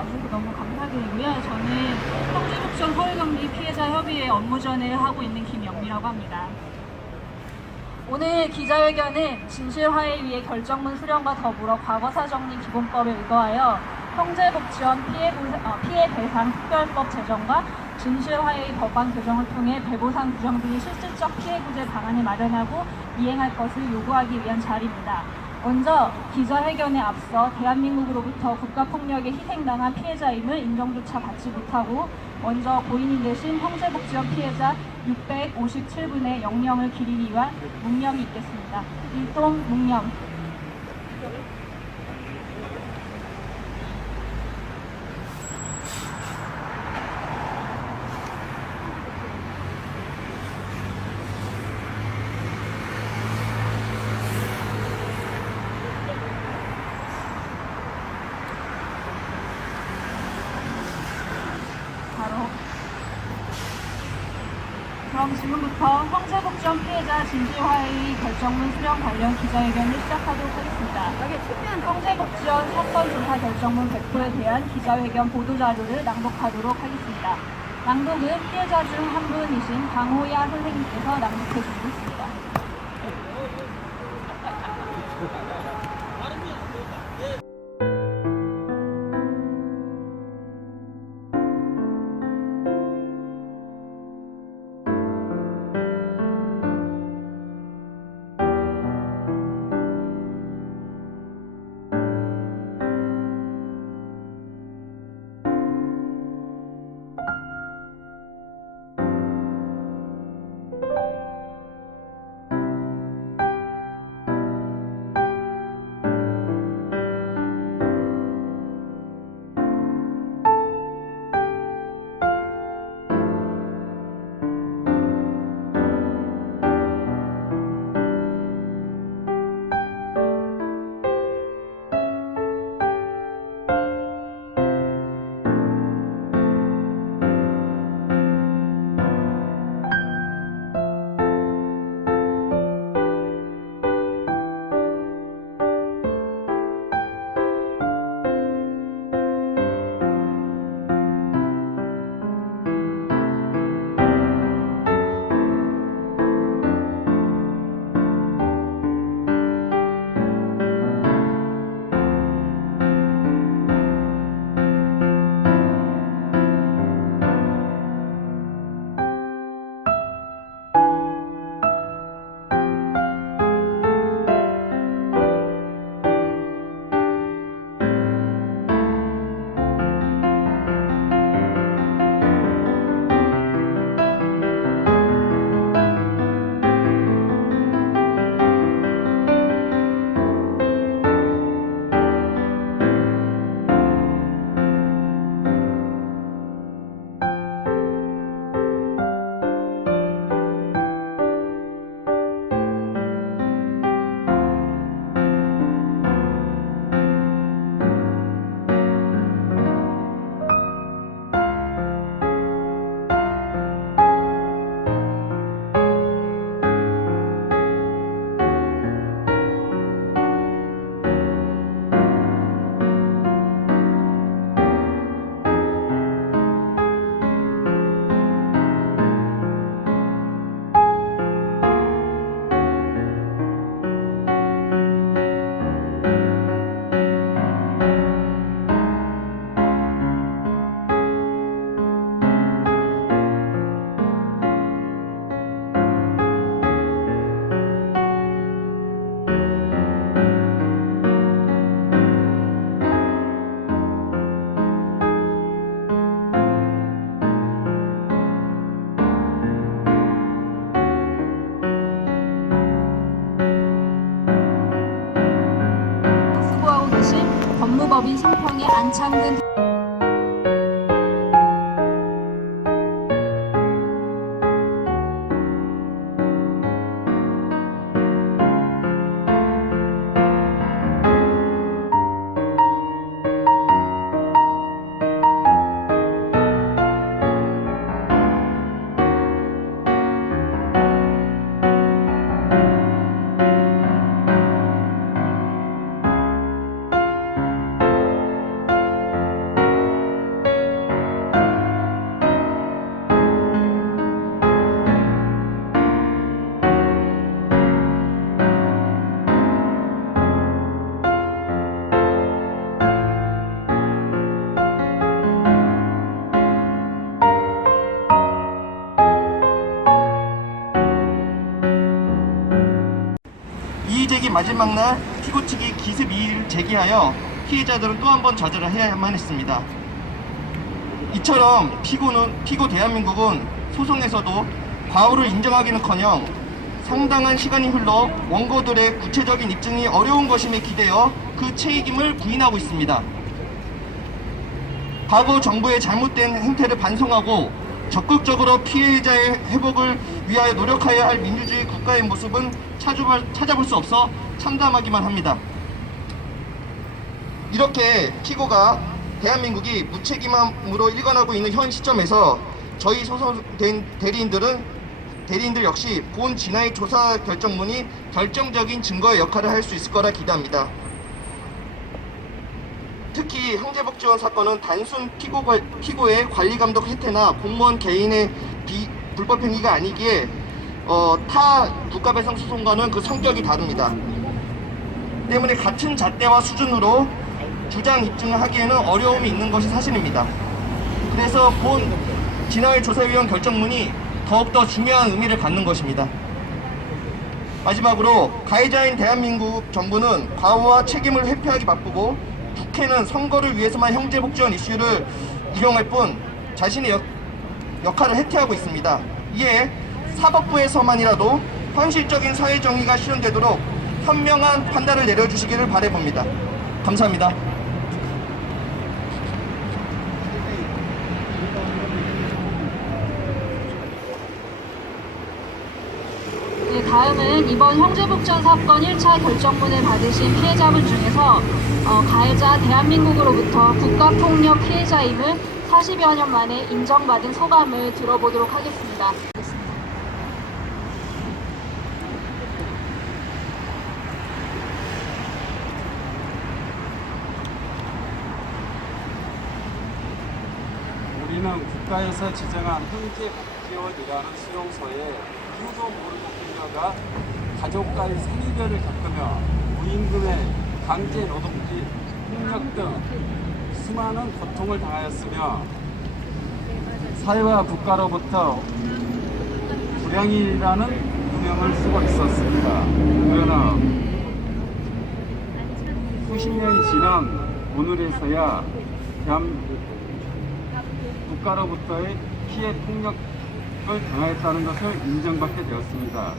와주셔서 너무 감사드리고요. 저는 성주북청 서울경비 피해자협의회 업무전을 하고 있는 김영미라고 합니다. 오늘 기자회견은 진실화해 위해 결정문 수령과 더불어 과거사정리 기본법에 의거하여 형제복지원 피해 배상 특별법 제정과 진실화해의 법안 개정을 통해 배보상 규정 등의 실질적 피해 구제 방안을 마련하고 이행할 것을 요구하기 위한 자리입니다. 먼저 기자회견에 앞서 대한민국으로부터 국가폭력에 희생당한 피해자임을 인정조차 받지 못하고 먼저 고인이 되신 형제복지원 피해자 657분의 영령을 기리기 위한 묵념이 있겠습니다. 일동 묵념. 그럼 지금부터 형제복지원 피해자 진실화해의 결정문 수령 관련 기자회견을 시작하도록 하겠습니다. 형제복지원 사건 조사 결정문 100호에 대한 기자회견 보도자료를 낭독하도록 하겠습니다. 낭독은 피해자 중 한 분이신 강호야 선생님께서 낭독해 주시고 있습니다. 법무법인 성평의 안창근 마지막 날 피고 측이 기습 이의를 제기하여 피해자들은 또 한 번 좌절을 해야만 했습니다. 이처럼 피고 대한민국은 소송에서도 과오를 인정하기는커녕 상당한 시간이 흘러 원고들의 구체적인 입증이 어려운 것임에 기대어 그 책임을 부인하고 있습니다. 과거 정부의 잘못된 행태를 반성하고 적극적으로 피해자의 회복을 위하여 노력해야 할 민주주의 국가의 모습은 찾아볼 수 없어 참담하기만 합니다. 이렇게 피고가 대한민국이 무책임함으로 일관하고 있는 현 시점에서 저희 소송된 대리인들 역시 본 진화의 조사 결정문이 결정적인 증거의 역할을 할 수 있을 거라 기대합니다. 특히 형제복지원 사건은 단순 피고의 관리감독 혜택이나 공무원 개인의 불법 행위가 아니기에 타 국가배상 소송과는 그 성격이 다릅니다. 때문에 같은 잣대와 수준으로 주장 입증을 하기에는 어려움이 있는 것이 사실입니다. 그래서 본 진화의 조사위원 결정문이 더욱더 중요한 의미를 갖는 것입니다. 마지막으로 가해자인 대한민국 정부는 과오와 책임을 회피하기 바쁘고 국회는 선거를 위해서만 형제복지원 이슈를 이용할 뿐 자신의 역할을 해태하고 있습니다. 이에 사법부에서만이라도 현실적인 사회정의가 실현되도록 현명한 판단을 내려주시기를 바라봅니다. 감사합니다. 네, 다음은 이번 형제복지원 사건 1차 결정문을 받으신 피해자분 중에서 가해자 대한민국으로부터 국가폭력 피해자임을 40여 년 만에 인정받은 소감을 들어보도록 하겠습니다. 우리는 국가에서 지정한 형제복지원이라는 수용소에 이유도 모르고 끌려가 가족과의 생이별을 겪으며 무임금의 강제 노동지, 폭력 등 수많은 고통을 당하였으며 사회와 국가로부터 불량이라는 누명을 쓰고 있었습니다. 그러나 수십 년이 지난 오늘에서야 국가로부터의 피해 폭력을 당하였다는 것을 인정받게 되었습니다.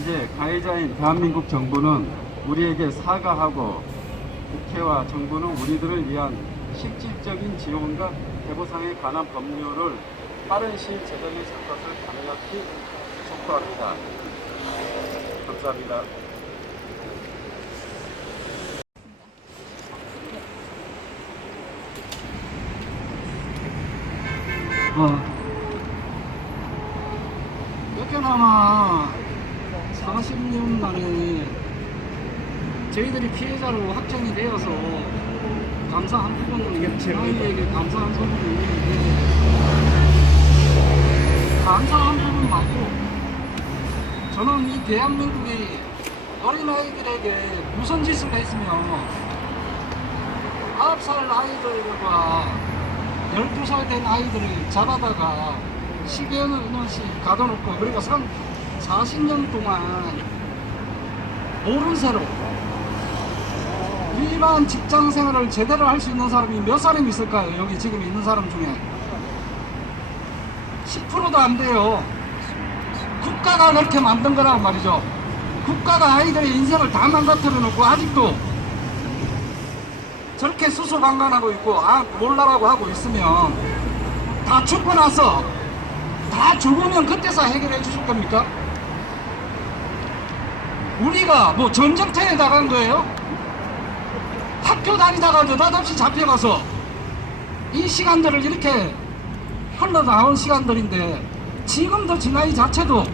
이제 가해자인 대한민국 정부는 우리에게 사과하고 국회와 정부는 우리들을 위한 실질적인 지원과 대보상에 관한 법률을 빠른 시일 제정해 줄 것을 강력히 촉구합니다. 감사합니다. 쫓겨나마 40년 만에 저희들이 피해자로 확정이 되어서 감사한 부분은 저희에게 감사한 부분이 있는데 감사한 부분 맞고 저는 이 대한민국이 어린아이들에게 무슨 짓을 했으며 9살 아이들과 12살 된 아이들을 잡아다가 10여 년씩 가둬놓고 그러니까 40년 동안 모른 새로 일반 직장 생활을 제대로 할 수 있는 사람이 몇 사람이 있을까요? 여기 지금 있는 사람 중에 10%도 안 돼요. 국가가 그렇게 만든 거란 말이죠. 국가가 아이들의 인생을 다 망가뜨려 놓고 아직도 저렇게 수수방관하고 있고 몰라라고 하고 있으면 다 죽고 나서 다 죽으면 그때서 해결해 주실 겁니까? 우리가 뭐 전쟁터에 나간 거예요? 학교 다니다가 느닷없이 잡혀가서 이 시간들을 이렇게 흘러나온 시간들인데 지금도 진아이 자체도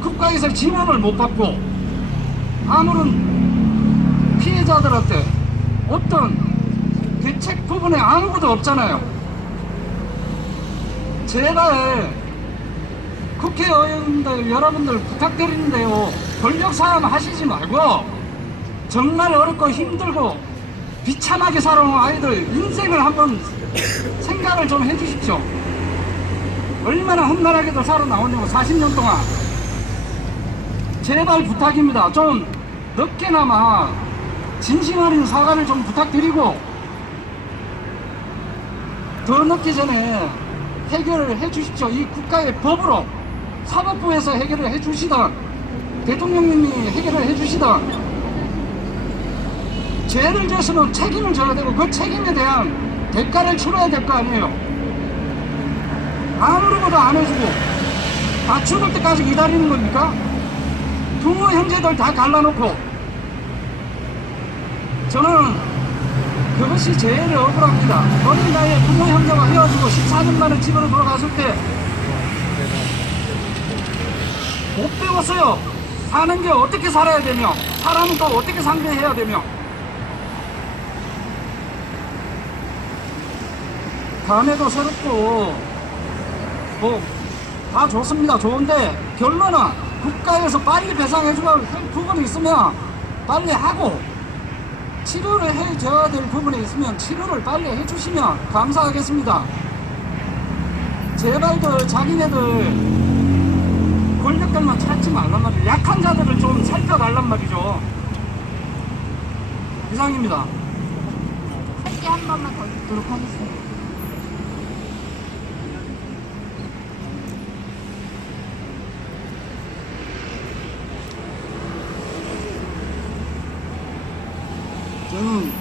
국가에서 지원을 못 받고 아무런 피해자들한테 어떤 대책 부분에 아무것도 없잖아요. 제발 국회의원들 여러분들 부탁드리는데요, 권력싸움 하시지 말고 정말 어렵고 힘들고 비참하게 살아온 아이들 인생을 한번 생각을 좀 해주십시오. 얼마나 험난하게도 살아나오냐고 40년 동안. 제발 부탁입니다. 좀 늦게나마 진심 어린 사과를 좀 부탁드리고 더 늦기 전에 해결을 해 주십시오. 이 국가의 법으로 사법부에서 해결을 해 주시던 대통령님이 해결을 해 주시던 죄를 졌으면 책임을 져야 되고 그 책임에 대한 대가를 치러야 될 거 아니에요. 아무것도 안 해주고 다 죽을 때까지 기다리는 겁니까? 부모 형제들 다 갈라놓고 저는 그것이 제일 억울합니다. 어린 나이에 부모 형제가 헤어지고 14년 만에 집으로 돌아갔을 때 못 배웠어요. 사는 게 어떻게 살아야 되며 사람은 또 어떻게 상대해야 되며 감회도 새롭고 뭐 다 좋습니다. 좋은데 결론은 국가에서 빨리 배상해주고 할 부분이 있으면 빨리 하고 치료를 해줘야 될 부분이 있으면 치료를 빨리 해주시면 감사하겠습니다. 제발들 자기네들 권력들만 찾지 말란 말이죠. 약한 자들을 좀 살펴달란 말이죠. 이상입니다. 짧게 한 번만 더 듣도록 하겠습니다. 저는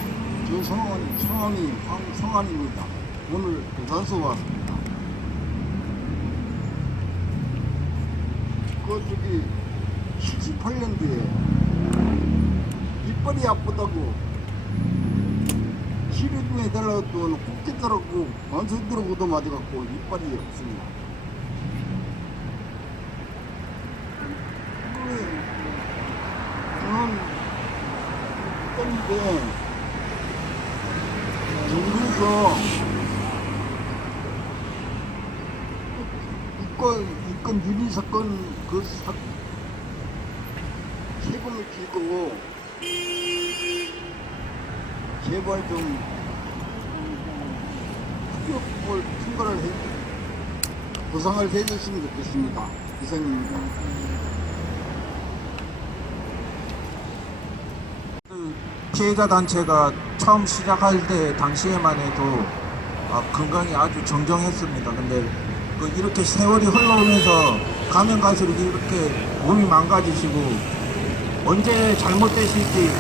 저 성함이 황성환입니다. 오늘 대산서 왔습니다. 저기 78년도에 이빨이 아프다고 치료 좀 해달라고 했더니 국회들하고 관선들하고도 맞아갖고 이빨이 없습니다. 저는 때문에 정부에서 이건 유리 사건 세금을 주고 제발 좀 후격을 통과를 해 보상을 해줬으면 좋겠습니다. 이상입니다. 피해자 단체가 처음 시작할 때 당시에만 해도 건강이 아주 정정했습니다. 근데 이렇게 세월이 흘러오면서 가면 갈수록 이렇게 몸이 망가지시고 언제 잘못되실지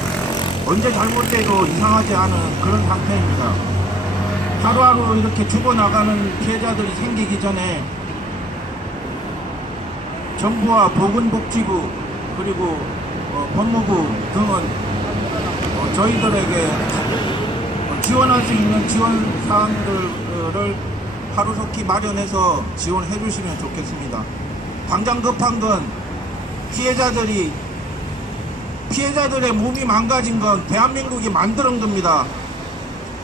언제 잘못돼도 이상하지 않은 그런 상태입니다. 하루하루 이렇게 죽어나가는 피해자들이 생기기 전에 정부와 보건복지부 그리고 법무부 등은 저희들에게 지원할 수 있는 지원 사항들을 하루속히 마련해서 지원해 주시면 좋겠습니다. 당장 급한 건 피해자들의 몸이 망가진 건 대한민국이 만드는 겁니다.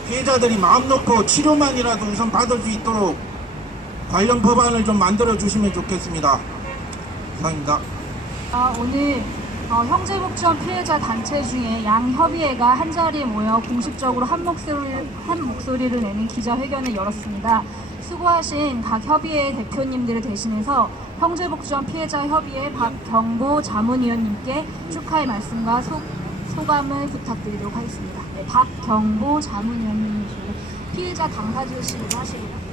피해자들이 마음 놓고 치료만이라도 우선 받을 수 있도록 관련 법안을 좀 만들어 주시면 좋겠습니다. 이상입니다. 오늘 형제복지원 피해자 단체 중에 양협의회가 한자리에 모여 공식적으로 한 목소리를 내는 기자회견을 열었습니다. 수고하신 각 협의회 대표님들을 대신해서 형제복지원 피해자 협의회 박경보 자문위원님께 축하의 말씀과 소감을 부탁드리도록 하겠습니다. 네, 박경보 자문위원님이시고 피해자 당사자시기도 하시고요.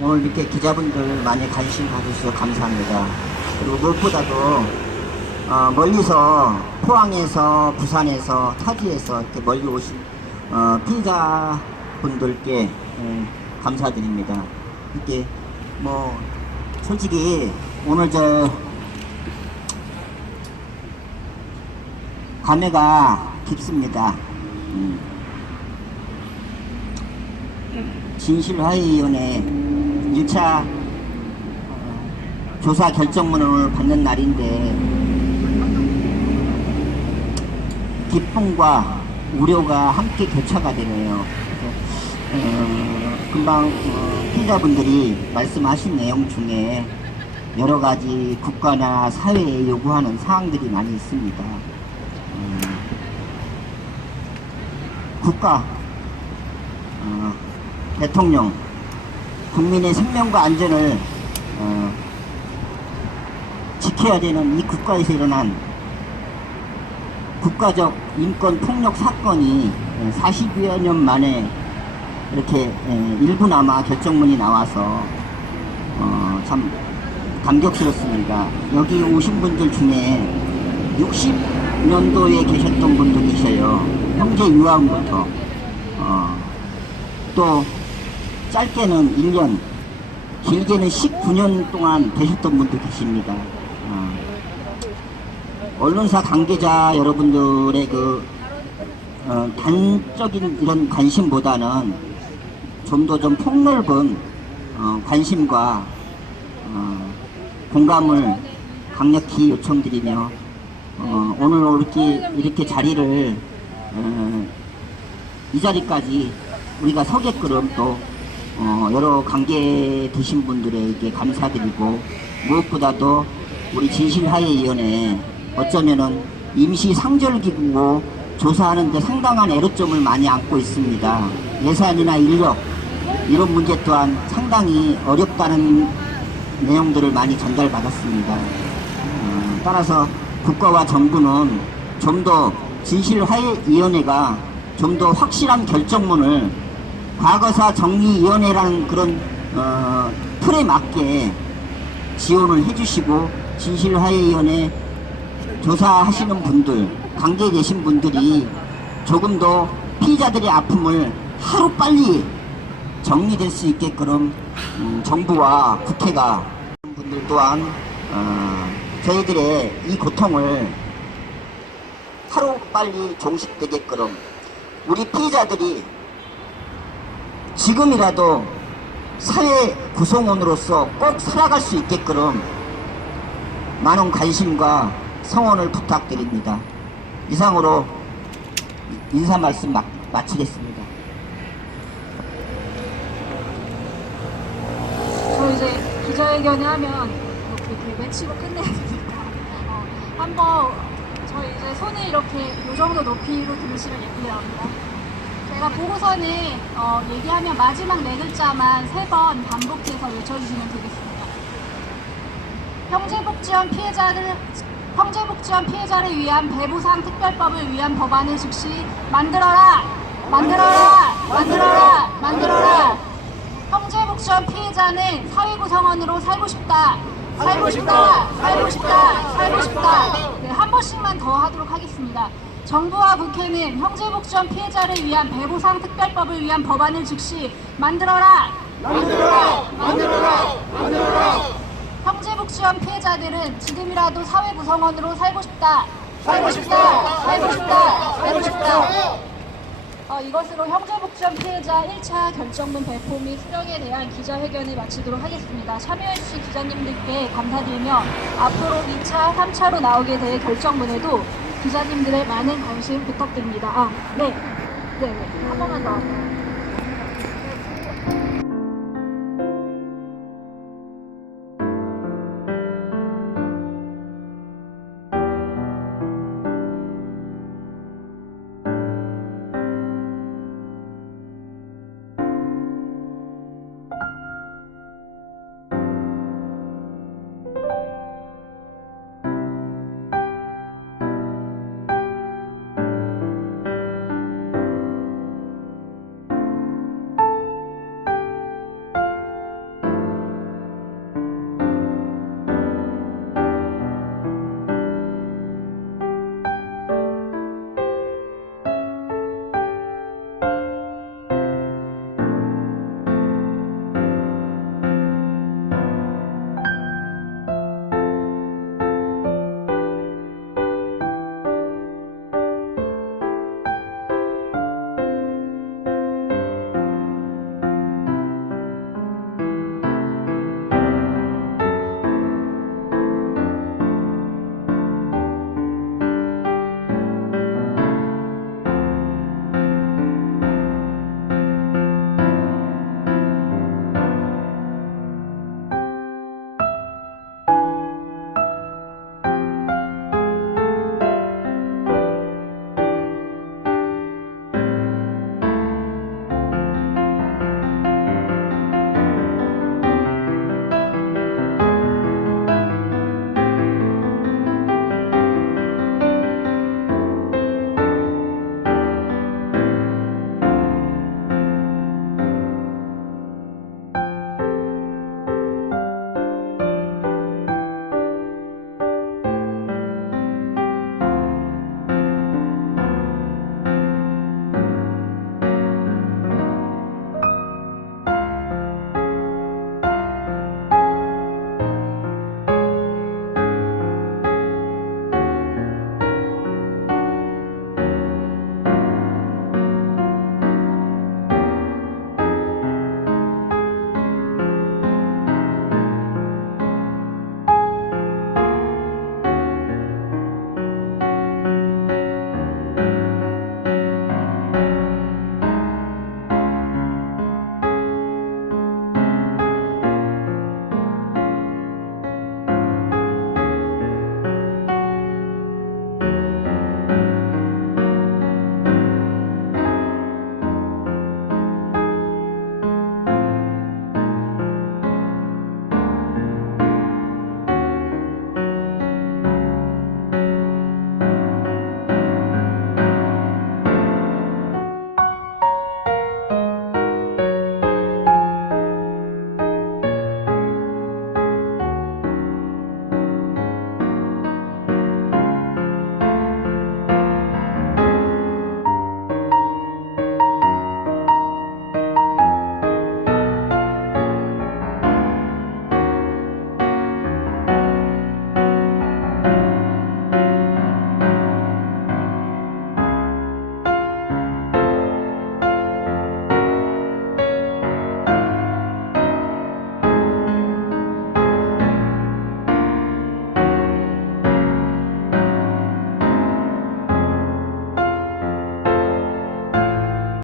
오늘 이렇게 기자분들 많이 관심 가주셔서 감사합니다. 그리고 무엇보다도 멀리서 포항에서 부산에서 타지에서 이렇게 멀리 오신 피해자분들께 감사드립니다. 이렇게 뭐 솔직히 오늘 감회가 깊습니다. 진실화해위원회 1차 조사 결정문을 받는 날인데 기쁨과 우려가 함께 교차가 되네요. 금방 피해자분들이 말씀하신 내용 중에 여러 가지 국가나 사회에 요구하는 사항들이 많이 있습니다. 국가, 대통령, 국민의 생명과 안전을 지켜야 되는 이 국가에서 일어난 국가적 인권 폭력 사건이 40여 년 만에 이렇게 일부나마 결정문이 나와서 참 감격스럽습니다. 여기 오신 분들 중에 60년도에 계셨던 분도 계셔요. 형제 유아원부터 또 짧게는 1년, 길게는 19년 동안 계셨던 분도 계십니다. 언론사 관계자 여러분들의 단적인 이런 관심보다는 좀 더 좀 폭넓은 관심과 공감을 강력히 요청드리며 오늘 이렇게 자리를 이 자리까지 우리가 서게끔 또 여러 관계 되신 분들에게 감사드리고 무엇보다도 우리 진실화해위원회 어쩌면은 임시 상절기구고 조사하는데 상당한 애로점을 많이 안고 있습니다. 예산이나 인력 이런 문제 또한 상당히 어렵다는 내용들을 많이 전달받았습니다. 따라서 국가와 정부는 좀 더 진실화해위원회가 좀 더 확실한 결정문을 과거사 정리위원회라는 그런 틀에 맞게 지원을 해주시고 진실화해위원회 조사하시는 분들, 관계되신 분들이 조금 더 피해자들의 아픔을 하루빨리 정리될 수 있게끔 정부와 국회가 분들 또한 저희들의 이 고통을 하루빨리 종식되게끔 우리 피해자들이 지금이라도 사회 구성원으로서 꼭 살아갈 수 있게끔 많은 관심과 성원을 부탁드립니다. 이상으로 인사 말씀 마치겠습니다. 저 이제 기자회견을 하면 이렇게 외치고 끝내야 되니까 한번 저희 이제 손이 이렇게 이 정도 높이로 들으시면 예쁘게 나옵니다. 제가 보고서는 얘기하면 마지막 네 글자만 3번 반복해서 외쳐주시면 되겠습니다. 형제복지원 피해자를 위한 배부상 특별법을 위한 법안을 즉시 만들어라! 만들어라! 만들어라! 만들어라! 형제복지원 피해자는 사회구성원으로 살고 싶다! 살고 싶다! 살고 싶다! 살고 싶다! 네, 한 번씩만 더 하도록 하겠습니다. 정부와 국회는 형제복지원 피해자를 위한 배부상 특별법을 위한 법안을 즉시 만들어라! 만들어라! 만들어라! 만들어라! 형제복지원 피해자들은 지금이라도 사회구성원으로 살고 싶다! 살고 싶다! 살고 싶다! 살고 싶다! 이것으로 형제복지원 피해자 1차 결정문 배포 및 수령에 대한 기자회견을 마치도록 하겠습니다. 참여해주신 기자님들께 감사드리며 앞으로 2차, 3차로 나오게 될 결정문에도 기자님들의 많은 관심 부탁드립니다. 네. 한 번만 더.